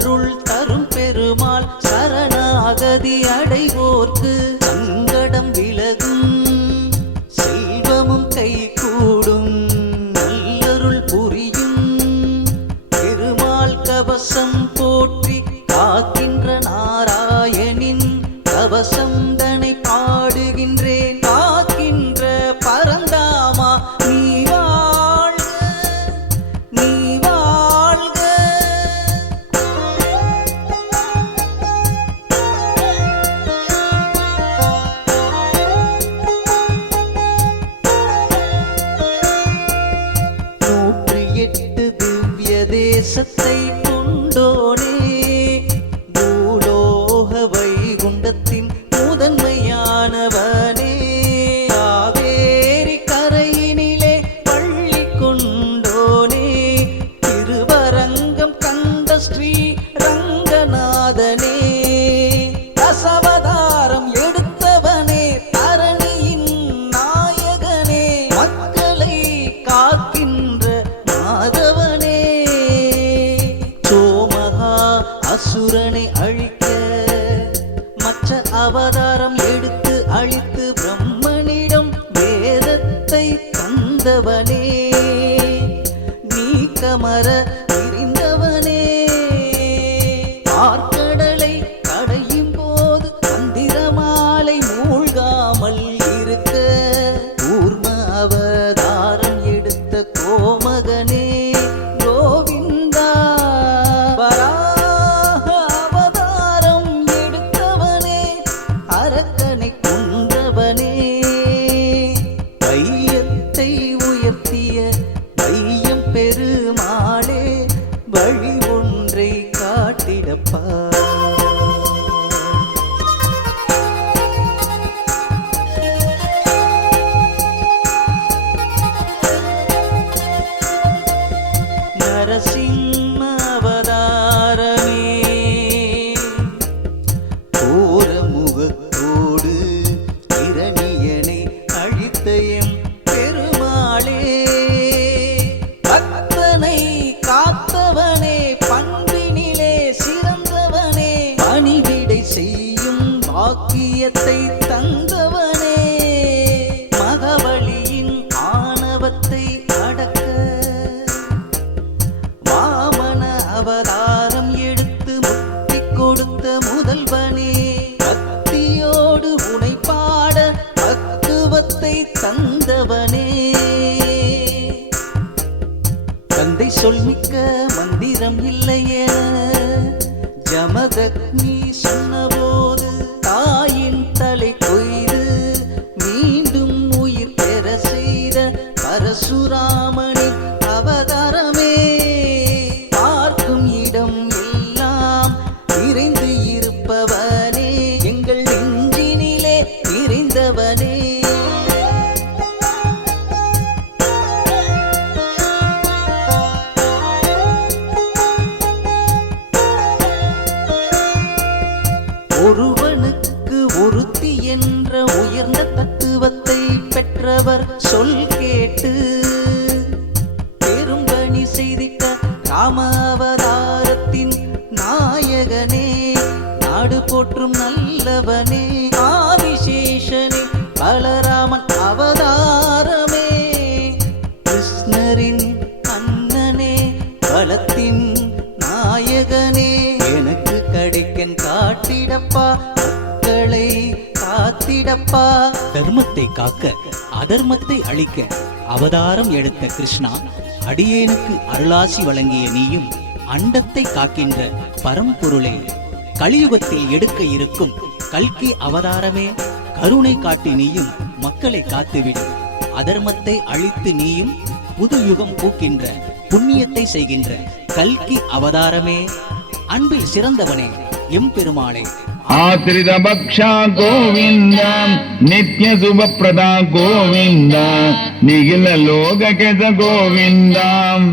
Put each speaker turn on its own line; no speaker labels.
அருள் தரும் பெருமாள் சரணாகதி அடைவோர்க்கு சங்கடம் விலகும். செல்வமும் கை கூடும் நல்லருள் புரியும். பெருமாள் கவசம் போற்றி காக்கின்ற நாராயணின் கவசம் தனை பாடுகின்றேன். முதன்மையானவனே ஆர்க்கடலை கடையும் போது மந்திரமாலை மூழ்காமல் இருக்க கூர்ம அவதாரம் எடுத்த காட்டிடப்பா நரசிம்ம பாக்கியத்தை தந்தவனே மகவழியின் ஆணவத்தை அடக்க. வாமன அவதாரம் எடுத்து முக்தி கொடுத்த முதல்வனே பக்தியோடு உனை பாட பக்குவத்தை தந்தவனே. தந்தை சொல்மிக்க மந்திரம் இல்லை ஜமதக்னி செய்திட்ட ராம அவதாரத்தின் நாயகனே நாடு போற்றும் நல்லவனே ஆதிசேஷனே பலராமன் அவதாரமே. கிருஷ்ணரின் அண்ணனே பலத்தின் நாயகனே எனக்கு கிடைக்கன் காட்டிடப்பா மக்களை காத்திடப்பா.
தர்மத்தை காக்க அதர்மத்தை அழிக்க அவதாரம் எடுத்த கிருஷ்ணா அடியேனுக்கு அருளாசி வழங்கிய நீயும் அண்டத்தை காக்கின்ற பரம்பொருளே. கலியுகத்தில் எடுக்க இருக்கும் கல்கி அவதாரமே கருணை காட்டி நீயும் மக்களை காத்துவிடு. அதர்மத்தை அழித்து நீயும் புது யுகம் பூக்கின்ற புண்ணியத்தை செய்கின்ற கல்கி அவதாரமே. அன்பில் சிறந்தவனே.
எம்பெருமானே ஆசிரிதபக்ஷாம் கோவிந்தாம் நித்ய சுபப்பிரதா கோவிந்தா நிகில லோககத கோவிந்தாம்.